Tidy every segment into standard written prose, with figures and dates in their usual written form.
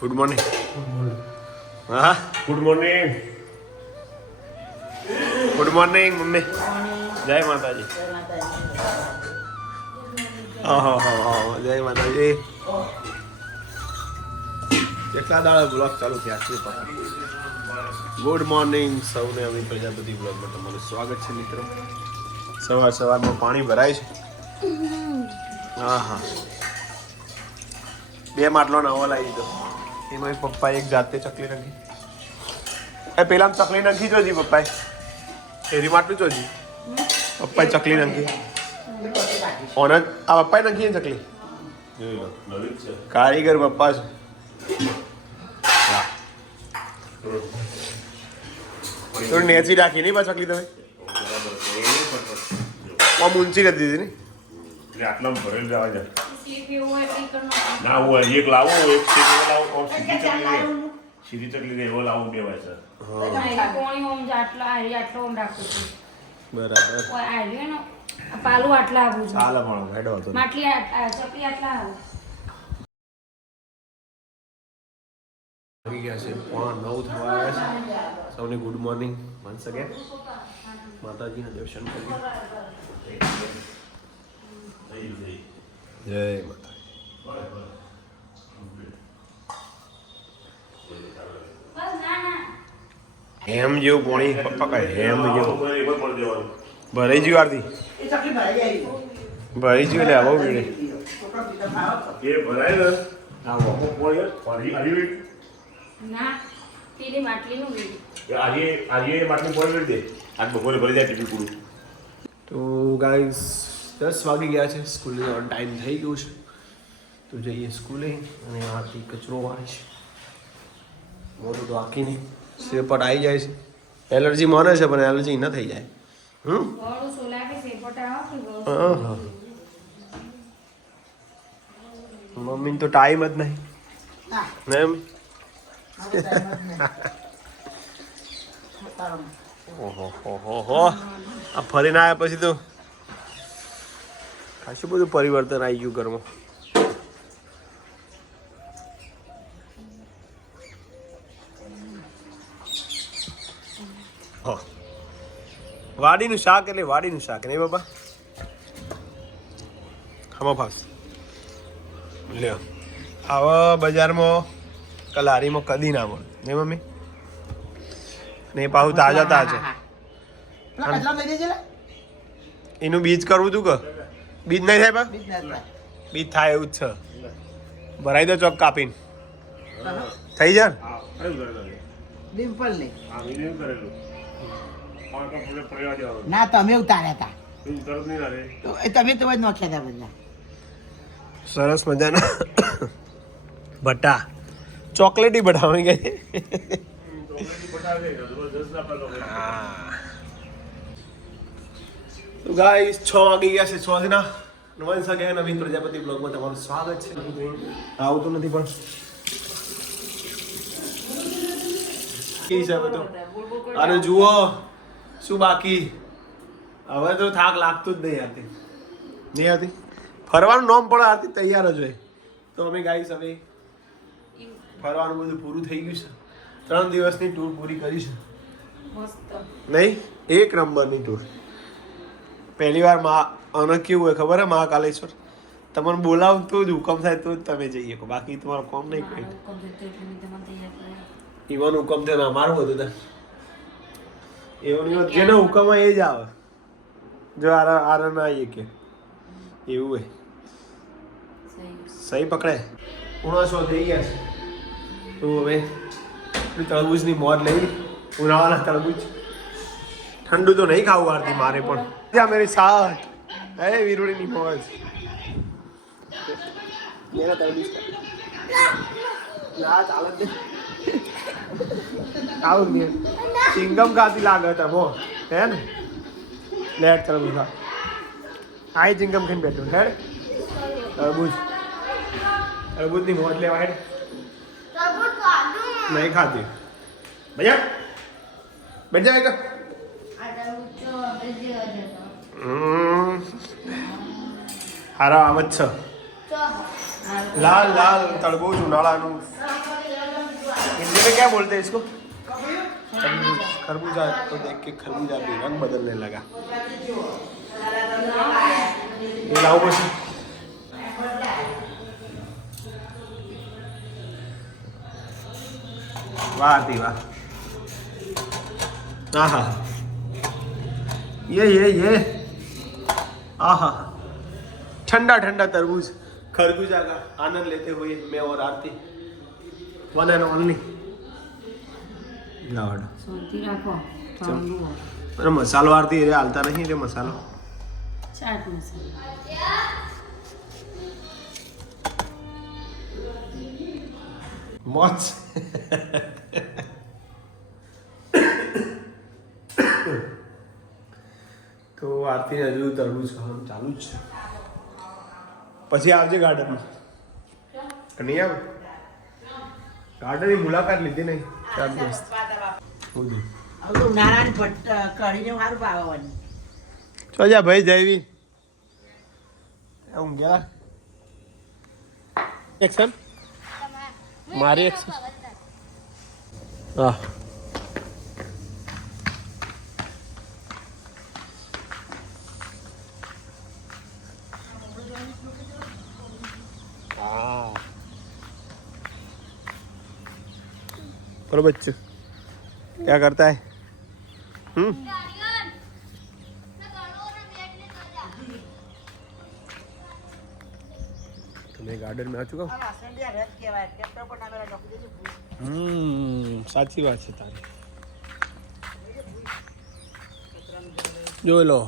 Good morning. હા good morning. Good morning mummy. જય માતાજી. જય માતાજી. કેટલા દાડા બ્લોગ ચાલુ થયા છે? ગુડ મોર્નિંગ સૌને. અમે પ્રજાપતિ બ્લોગમાં તમારું સ્વાગત છે મિત્રો. સવારમાં પાણી ભરાય છે. હા બે માટલો નવો લાવી દીધો. એમાં પપ્પાએ એક જાતે ચકલી નાખી. પેલા ચકલી નાખી જોજી પપ્પાએ. એરી માટલું જોજી પપ્પાએ ચકલી નાખી. ઓન આ પપ્પાએ નાખી ને ચકલી. કારીગર પપ્પા છે. થોડી નેચી રાખી નહીં બસ ચકલી તમે આમ ઊંચી કરી દીધી ને. આટલા ભરેલ જવા જાય ના હું એક લાવું એક સીધી લાવું સીધી ચકલી એવો લાવું બે વાય સર બરાબર. પાલું આટલા આવું ચાલે પણ હેડો હતો માટલી ચકલી આટલા આવું. આવી ગયા છે 9:30 થવા આવ્યા છે. સૌને ગુડ મોર્નિંગ વન્સ અગેન. માતાજીના દર્શન કરીએ. જય માતા. હેમ જેવું પોણી પપ્પા કહે હેમ જેવું ભરાઈ ગયું આરતી ભરાઈ ગયું એટલે આવો ભીડે એ ભરાય ને આ વખો પોણી ફરી ના પેલી માટલીનું વેડી આજે માટલું પોણી દે આજ બપોરે ભરી જાય ટીપી પૂરું. તો ગાઈસ 10 વાગી ગયા છે. સ્કૂલનો ટાઈમ થઈ ગયો છે તો જઈએ સ્કૂલે. અને આથી કચરો વાળી છે. મોઢું તો આખી નહીં સેપટ આવી જાય છે. એલર્જી મને છે પણ એલર્જી ન થઈ જાય. ગોળું સોલાકે સેપટ આવો કે હા મમ્મીને તો ટાઈમ જ નહીં ને એમ. ઓહો આ ફરીને આવ્યા પછી તો ખાસું બધું પરિવર્તન આવી ગયું ઘરમાં. વાડીનું શાક એટલે વાડીનું શાક નહીં બાપા. આમાં ફાસ લ્યો આવા બજારમાં કલારીમાં કદી ના મળે ને મમ્મી. ને એ પાછું તાજા એનું બીજ કરવું તું કે બીજ નહીં થાય બા બીજ થાય એવું જ છે. ભરાઈ દો ચોક કાપીને થઈ જાય ને. ના તમે ઉતાર્યા હતા તમે તો જ નોખ્યા હતા બધા. સરસ મજાના ભટ્ટા ચોકલેટી બનાવી ગઈ. તો ગાઈસ 6 વાગી ગયા છે. 6 દિના વન્સ અગેન નવીન પ્રજાપતિ બ્લોગમાં તમારું સ્વાગત છે. આવતું નથી પણ કી હિસાબે તો અરે જુઓ શું બાકી. હવે તો થાક લાગતું જ નહીં આવતી નહીં આવતી. ફરવાનું નામ પણ આવતી તૈયાર જ હોય. તો અમે ગાઈસ હવે ફરવાનું બધું પૂરું થઈ ગયું છે. 3 દિવસની ટૂર પૂરી કરી છે. નહીં એક નંબરની ટૂર. પહેલી વાર અને કેવું હોય ખબર હે મહાકાલેશ્વર તમને બોલાવતું જ હુકમ થાય તો જ તમે જઈએ બાકી તમારો કોમ નહીં કોઈ. ઈવન હુકમ થયો ને અમારું હતું ત્યાં એવું નહીં જેનો હુકમ હોય એ જ આવે. જો આરા ના આવીએ કે એવું હોય. સહી પકડે. 9:30 થઈ ગયા છે. તો હવે તરબૂચની મોજ લઈ. ઉનાળાના તરબૂચ ઠંડુ તો નહીં ખાવું આરતી મારે પણ. ત્યાં મેરી સાથ હે વીરુડીની મોજ. મેરા તરબૂચ ના ચાલે જ આવું ને ચિંગમ ખાતી લાગે તમો હે ને. લેટ તરબૂચ ખા. આઈ ચિંગમ ખાઈને બેઠો હે તરબૂચની મોજ લેવા હે. નહીં ખાતી ભૈયા બેઠ જાવ. હારા આમ જ છે. લાલ લાલ તરબૂચ ઉનાળાનું में क्या बोलते हैं इसको? खरबूजा। तो देख के खरबूजा भी रंग बदलने लगा। ये लाओ बस। वाह आरती वाह। आहा ये आहा ठंडा ठंडा तरबूज खरबूजा का आनंद लेते हुए मैं और आरती वन एंड ओनली લાવડો શાંતિ રાખો ઠંડુ હોય. અરે મસાલો આરતી એ હાલતા નહીં રે મસાલો ચાટ મસાલો મોજ તો આરતી હજુ તરબૂચ ખાવાનું ચાલુ જ છે પછી આવજે ગાર્ડનમાં નહીં આવે ગાર્ડનની મુલાકાત લીધી નહીં 4 દિવસ હવે તો નારાયણ ભટ્ટ કઢીને સારું પાવાની ચો જા ભાઈ જયવી હું ગયા એક્શન મારી એક્શન હા पर बच्चे क्या करता है तो मैं गार्डन में आ चुका हूँ साची बात है तारी जो लो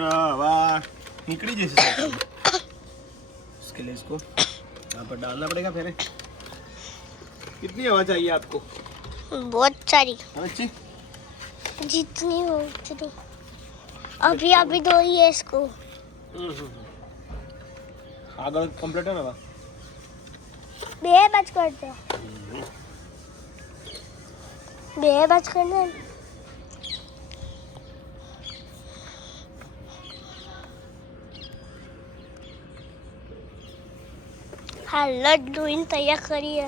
हवा निकली जैसे इसके लिए इसको यहाँ पर डालना पड़ेगा फिर कितनी हवा चाहिए आपको बहुत सारी अच्छी जितनी हो उतनी अभी अभी दो ही है इसको आगे कंप्लीट है ना બે બાજ કરજો બે બાજ કરને હાલો ધોઈને તૈયાર કરીએ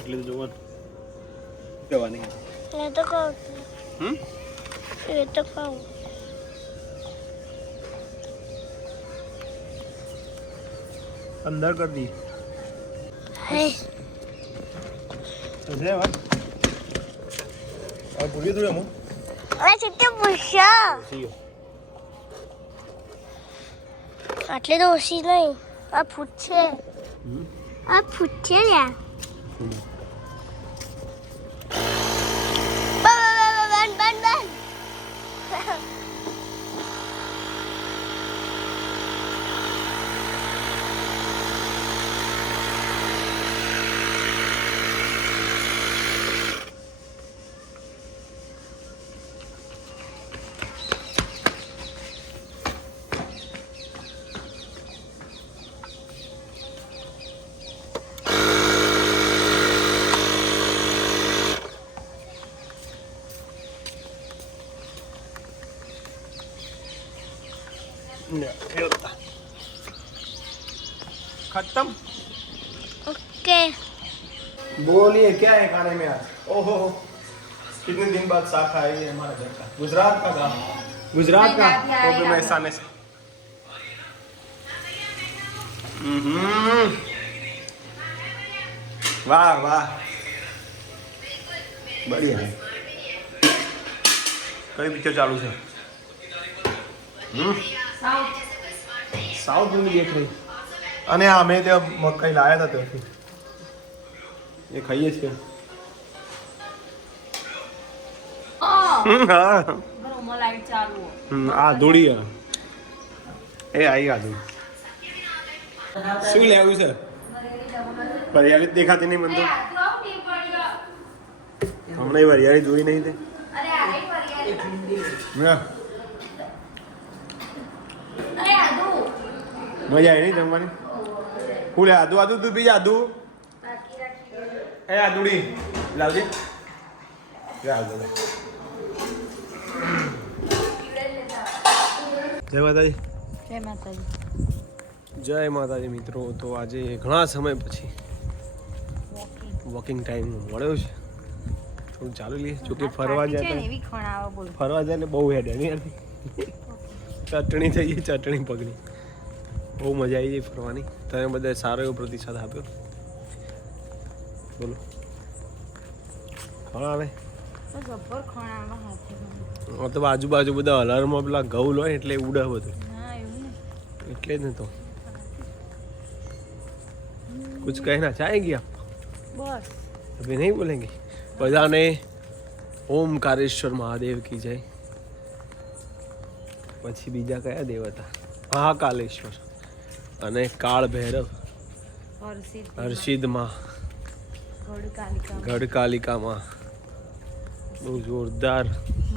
એટલે જોવાનું કહેવાની એ તો ખાઉં એ તો ખાઉં अंदर कर दी હે ऐसे बात और पूरी दूर हम અરે સિત્તે પૂછો सीओ આટલી તો ઓછી નહીં આ ફૂટ છે આ ફૂટ છે ને બન खत्म ओके बोलिए क्या है खाने में आज ओहो कितने दिन बाद साग खाए ये हमारा घर का गुजरात का गाँव गुजरात का तो भी मैं सामने से वाह वाह બઢિયા કઈ પિક્ચર ચાલુ છે સાઉથ મૂવી દેખ રહી અને અમે ત્યાં મકાઈ લાવ્યા હતા ત્યાંથી એ ખાઈએ છીએ હા બરોબર લાઈટ ચાલુ આ ધૂળી એ આવી ગાધું શું લેવું છે વરિયાળી દેખાતી નહીં મને તો હમણાં વરિયાળી જોઈ નહીં તે મજા આવી નહીં જમવાની હું લે આદુ આદુ તું બીજા આદુ એ આદુડી લાવજે જય માતાજી જય માતાજી જય માતાજી મિત્રો તો આજે ઘણા સમય પછી વોકિંગ ટાઈમ મળ્યો છે થોડું ચાલુ લઈએ જોકે ફરવા જાય એવી ખણાવા બોલ ફરવા જાય એટલે બહુ હેડ નહીં ચટણી થઈ ગઈ ચટણી પગની બહુ મજા આવી ગઈ ફરવાની તમે બધા સારો એવો પ્રતિસાદ આપ્યો બોલો ખણા આવે જબ્બર ખણાવા હાથે તો આજુબાજુ બધા અલાર્મમાં પેલા ઘઉં લો એટલે ઉડે બધું હા એવું ને એટલે જ ને તો कुछ कहना चाहेंगी आप બસ अभी नहीं बोलेंगे बजाने ओमकारेश्वर महादेव की जय પછી બીજા કયા દેવ હતા મહાકાલેશ્વર અને કાળ ભૈરવ હર્ષિદમાં ગઢકાલિકામાં બહુ જોરદાર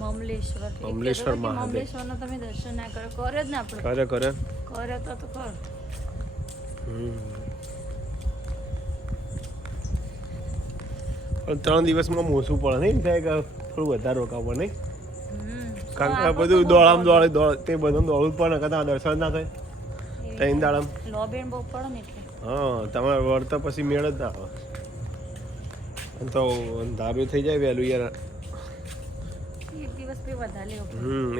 મમલેશ્વર મહાદેવ મમલેશ્વરનો તમે દર્શન ના કરો કરે જ ને આપણે કરે કરે તો કર પણ 3 દિવસમાં મોસું પડે નહીં થાય કે થોડું વધારે રોકાવું નહીં કારણ કે બધું દોડામ દોડ તે બધું દોડવું જ પડે કદાચ દર્શન ના થાય ત્રણ દાડામ લોબેન બહુ પડે ને એટલે હા તમારે વળતા પછી મેળ જ ના આવે તો અંધારું થઈ જાય વહેલું યાર એક દિવસ બી વધારે લેવો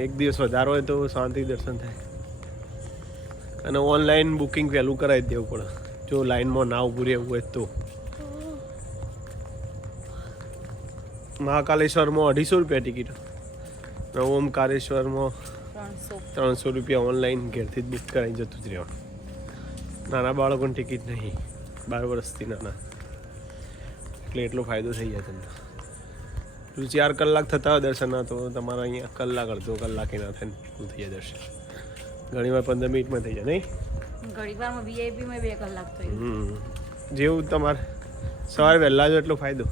એક દિવસ વધારે હોય તો શાંતિ દર્શન થાય અને ઓનલાઈન બુકિંગ વહેલું કરાવી દેવું પડે જો લાઈનમાં ના ઊભું રહેવું હોય તો મહાકાલેશ્વરમાં 250 રૂપિયા ટિકિટ અને ઓમકારેશ્વરમાં 300 રૂપિયા ઓનલાઈન ઘેરથી જ બુક કરાવી જતું જ રહેવાનું નાના બાળકોની ટિકિટ નહીં 12 વર્ષથી નાના એટલે એટલો ફાયદો થઈ જાય તમને 4 કલાક થતા હોય દર્શનના તો તમારા અહીંયા કલાક અડધો કલાકે ના થાય પૂરું થઈ જાય દર્શન ઘણીવાર 15 મિનિટમાં થઈ જાય નહીં ઘડીવારમાં વીઆઈપીમાં 2 કલાક થઈ જેવું તમારે સવારે વહેલા જો એટલો ફાયદો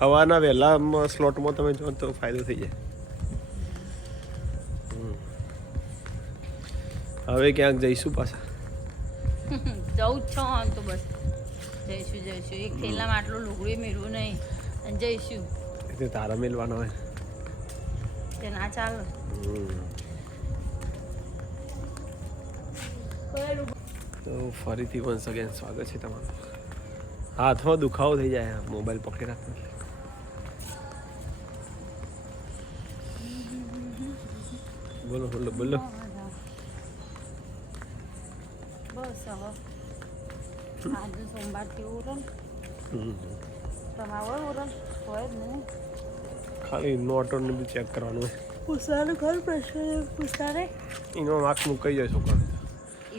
સવારના વહેલા સ્લોટમાં તમે જો તો ફાયદો થઈ જાય હવે ક્યાંક જઈશું પાછા જવું જ છો આમ તો બસ જઈશું એક થેલામાં આટલું લુગડું મેળવું નહીં અને જઈશું એટલે તારા મેળવાનો હોય તે ના ચાલે તો ફરીથી વન્સ અગેન સ્વાગત છે તમારું હાથમાં દુખાવો થઈ જાય મોબાઈલ પકડી રાખો બોલો બોલો બોલો બસ હવે આજે સોમવારથી ઉરણ તમારે ઉરણ હોય જ નહીં ખાલી નોટોને બી ચેક કરવાનું હોય પૂછવાનું ખરું પ્રશ્ન પૂછતાને એનો માર્ક્સ મુકાઈ જાય છોકરા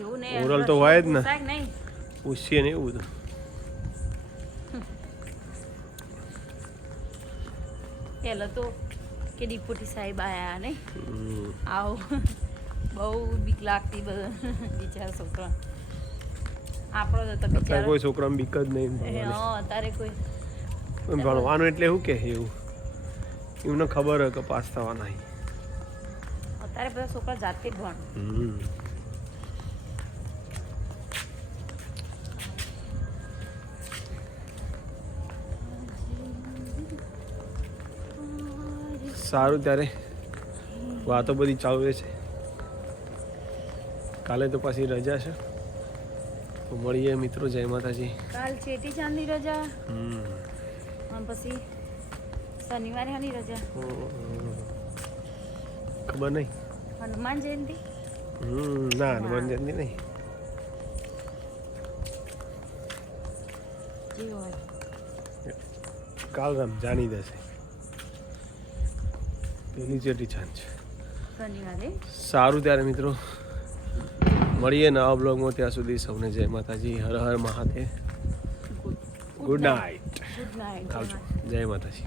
એવું નહીં ઓરલ તો હોય જ ને નહીં પૂછીએ ને એવું બધું પહેલાં તો કે ડિપ્યુટી સાહેબ આવ્યા નહીં આવો બહુ બીક લાગતી બધા બિચારા છોકરા આપણો તો અત્યારે બિચારા કોઈ છોકરાને બીક જ નહીં હા અત્યારે કોઈ ભણવાનું એટલે એવું કે એવું એમને ખબર હોય કે પાસ થવાના અત્યારે બધા છોકરા જાતે જ ભણ સારું ત્યારે વાતો બધી ચાલુ રહે છે કાલે તો પાછી રજા છે તો મળીએ મિત્રો જય માતાજી કાલ ચેટી ચાંદની રજા અને પછી શનિવારે હની રજા ખબર નહીં હનુમાન જયંતિ ના હનુમાન જયંતિ નહીં જી હોય કાલ રમજાની જશે પેલી જેટલી છાન છે. શનિવારે સારું ત્યારે મિત્રો મળીએ નવા બ્લોગમાં. ત્યાં સુધી સૌને જય માતાજી. હર હર Mahadev. Good night. Good night. આવજો. જય માતાજી.